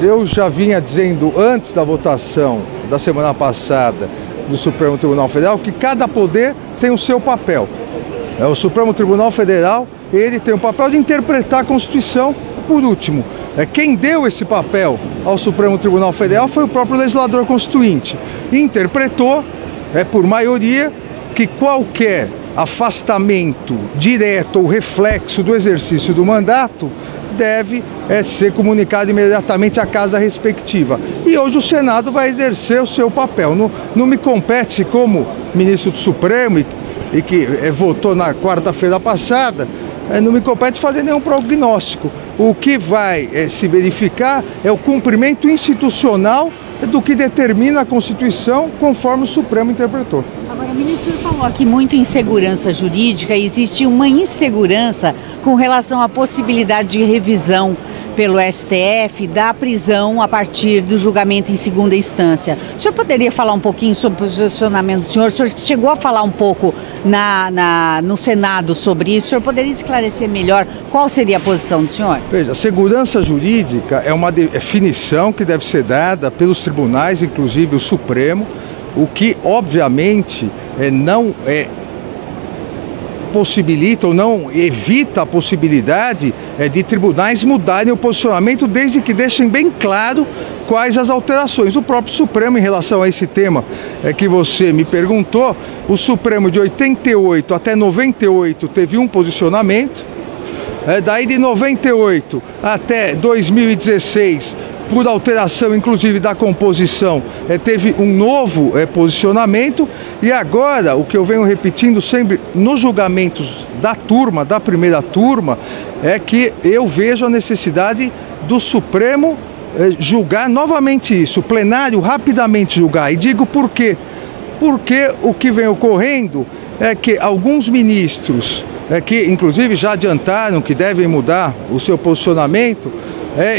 Eu já vinha dizendo antes da votação da semana passada do Supremo Tribunal Federal que cada poder tem o seu papel. O Supremo Tribunal Federal, ele tem o papel de interpretar a Constituição. Por último, quem deu esse papel ao Supremo Tribunal Federal foi o próprio legislador constituinte. E interpretou, por maioria, que qualquer afastamento direto ou reflexo do exercício do mandato deve ser comunicado imediatamente à casa respectiva. E hoje o Senado vai exercer o seu papel. Não me compete, como ministro do Supremo e que votou na quarta-feira passada, não me compete fazer nenhum prognóstico. O que vai se verificar é o cumprimento institucional do que determina a Constituição, conforme o Supremo interpretou. Agora, o ministro falou aqui muito em segurança jurídica, e existe uma insegurança com relação à possibilidade de revisão pelo STF da prisão a partir do julgamento em segunda instância. O senhor poderia falar um pouquinho sobre o posicionamento do senhor? O senhor chegou a falar um pouco no Senado sobre isso. O senhor poderia esclarecer melhor qual seria a posição do senhor? Veja, segurança jurídica é uma definição que deve ser dada pelos tribunais, inclusive o Supremo, o que, obviamente, não possibilita ou não evita a possibilidade de tribunais mudarem o posicionamento, desde que deixem bem claro quais as alterações. O próprio Supremo, em relação a esse tema que você me perguntou, o Supremo de 88 até 98 teve um posicionamento, daí de 98 até 2016, por alteração inclusive da composição, teve um novo posicionamento, e agora o que eu venho repetindo sempre nos julgamentos da primeira turma, é que eu vejo a necessidade do Supremo julgar novamente isso, o plenário rapidamente julgar. E digo por quê? Porque o que vem ocorrendo é que alguns ministros, que inclusive já adiantaram que devem mudar o seu posicionamento,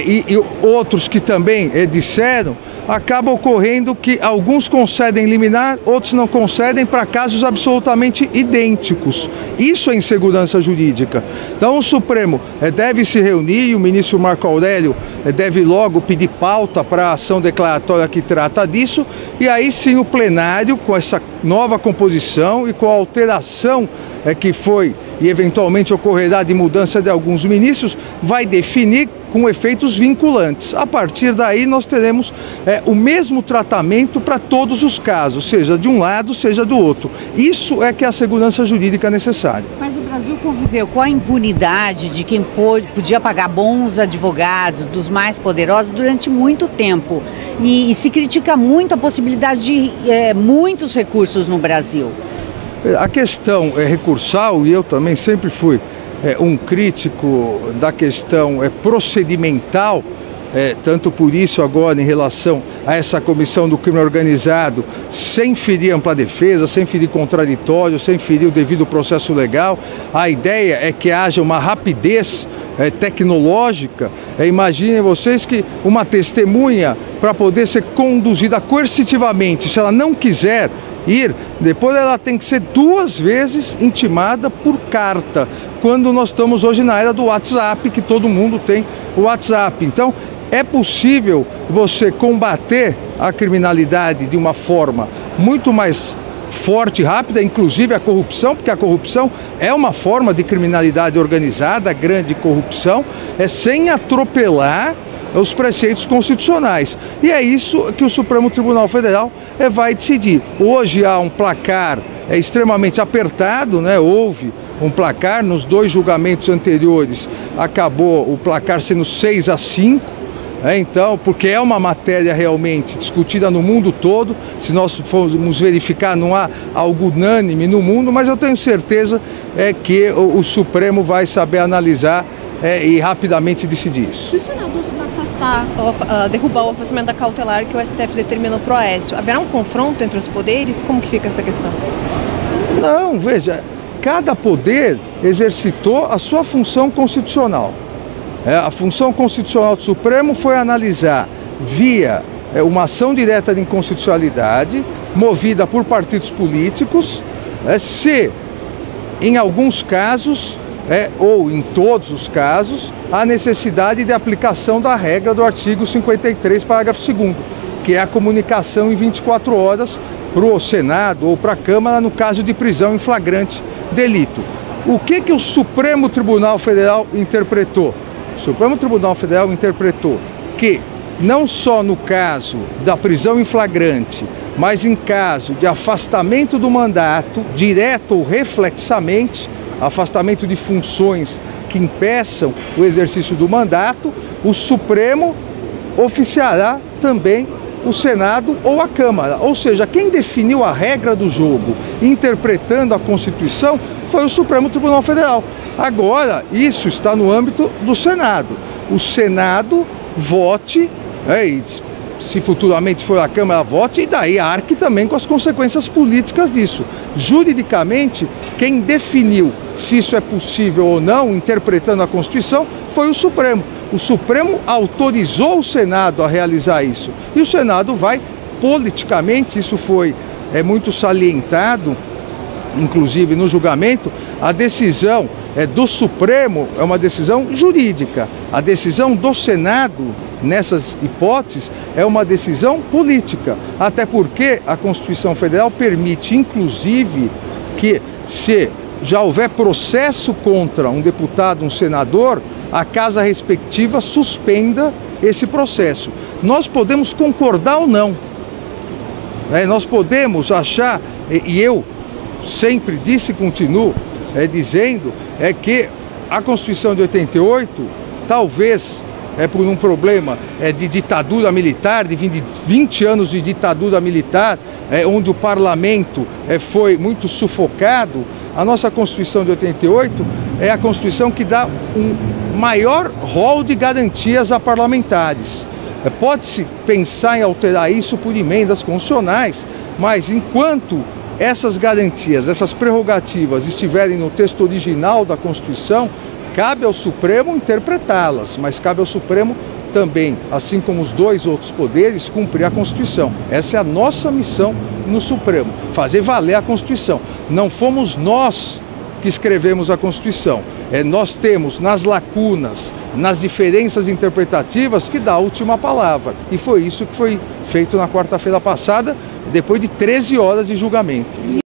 e outros que também disseram, acaba ocorrendo que alguns concedem liminar, outros não concedem para casos absolutamente idênticos. Isso é insegurança jurídica. Então o Supremo deve se reunir, e o ministro Marco Aurélio deve logo pedir pauta para a ação declaratória que trata disso, e aí sim o plenário, com essa nova composição e com a alteração que foi e eventualmente ocorrerá de mudança de alguns ministros, vai definir com efeitos vinculantes. A partir daí nós teremos o mesmo tratamento para todos os casos, seja de um lado, seja do outro. Isso é que é a segurança jurídica necessária. Mas o Brasil conviveu com a impunidade de quem podia pagar bons advogados, dos mais poderosos, durante muito tempo. E se critica muito a possibilidade de muitos recursos no Brasil. A questão recursal, e eu também sempre fui um crítico da questão procedimental, tanto por isso agora em relação a essa comissão do crime organizado, sem ferir ampla defesa, sem ferir contraditório, sem ferir o devido processo legal. A ideia é que haja uma rapidez tecnológica. Imaginem vocês que uma testemunha, para poder ser conduzida coercitivamente, se ela não quiser ir, depois ela tem que ser 2 vezes intimada por carta, quando nós estamos hoje na era do WhatsApp, que todo mundo tem o WhatsApp. Então, é possível você combater a criminalidade de uma forma muito mais forte e rápida, inclusive a corrupção, porque a corrupção é uma forma de criminalidade organizada, a grande corrupção, sem atropelar os preceitos constitucionais. E é isso que o Supremo Tribunal Federal vai decidir. Hoje há um placar extremamente apertado, houve um placar nos 2 julgamentos anteriores, acabou o placar sendo 6-5, então, porque é uma matéria realmente discutida no mundo todo. Se nós formos verificar, não há algo unânime no mundo, mas eu tenho certeza que o Supremo vai saber analisar e rapidamente decidir isso. Se o senador derrubar o afastamento da cautelar que o STF determinou para o Aécio, haverá um confronto entre os poderes? Como que fica essa questão? Não, veja, cada poder exercitou a sua função constitucional. A função constitucional do Supremo foi analisar, via uma ação direta de inconstitucionalidade, movida por partidos políticos, se, em alguns casos, ou em todos os casos, a necessidade de aplicação da regra do artigo 53, parágrafo 2º, que é a comunicação em 24 horas para o Senado ou para a Câmara no caso de prisão em flagrante delito. O que o Supremo Tribunal Federal interpretou? O Supremo Tribunal Federal interpretou que não só no caso da prisão em flagrante, mas em caso de afastamento do mandato, direto ou reflexamente, afastamento de funções que impeçam o exercício do mandato, o Supremo oficiará também o Senado ou a Câmara. Ou seja, quem definiu a regra do jogo, interpretando a Constituição, foi o Supremo Tribunal Federal. Agora, isso está no âmbito do Senado. O Senado vote, e se futuramente for a Câmara, vote, e daí arque também com as consequências políticas disso. Juridicamente, quem definiu se isso é possível ou não, interpretando a Constituição, foi o Supremo. O Supremo autorizou o Senado a realizar isso. E o Senado vai, politicamente, isso foi muito salientado, inclusive no julgamento, a decisão do Supremo é uma decisão jurídica. A decisão do Senado, nessas hipóteses, é uma decisão política. Até porque a Constituição Federal permite, inclusive, que se já houver processo contra um deputado, um senador, a casa respectiva suspenda esse processo. Nós podemos concordar ou não. Nós podemos achar, e eu sempre disse e continuo dizendo, que a Constituição de 88, talvez por um problema de ditadura militar, de 20 anos de ditadura militar, onde o parlamento foi muito sufocado, a nossa Constituição de 88 é a Constituição que dá um maior rol de garantias a parlamentares. Pode-se pensar em alterar isso por emendas constitucionais, mas enquanto essas garantias, essas prerrogativas estiverem no texto original da Constituição, cabe ao Supremo interpretá-las, mas cabe ao Supremo também, assim como os dois outros poderes, cumprir a Constituição. Essa é a nossa missão no Supremo, fazer valer a Constituição. Não fomos nós que escrevemos a Constituição. Nós temos nas lacunas, nas diferenças interpretativas, que dá a última palavra. E foi isso que foi feito na quarta-feira passada, depois de 13 horas de julgamento.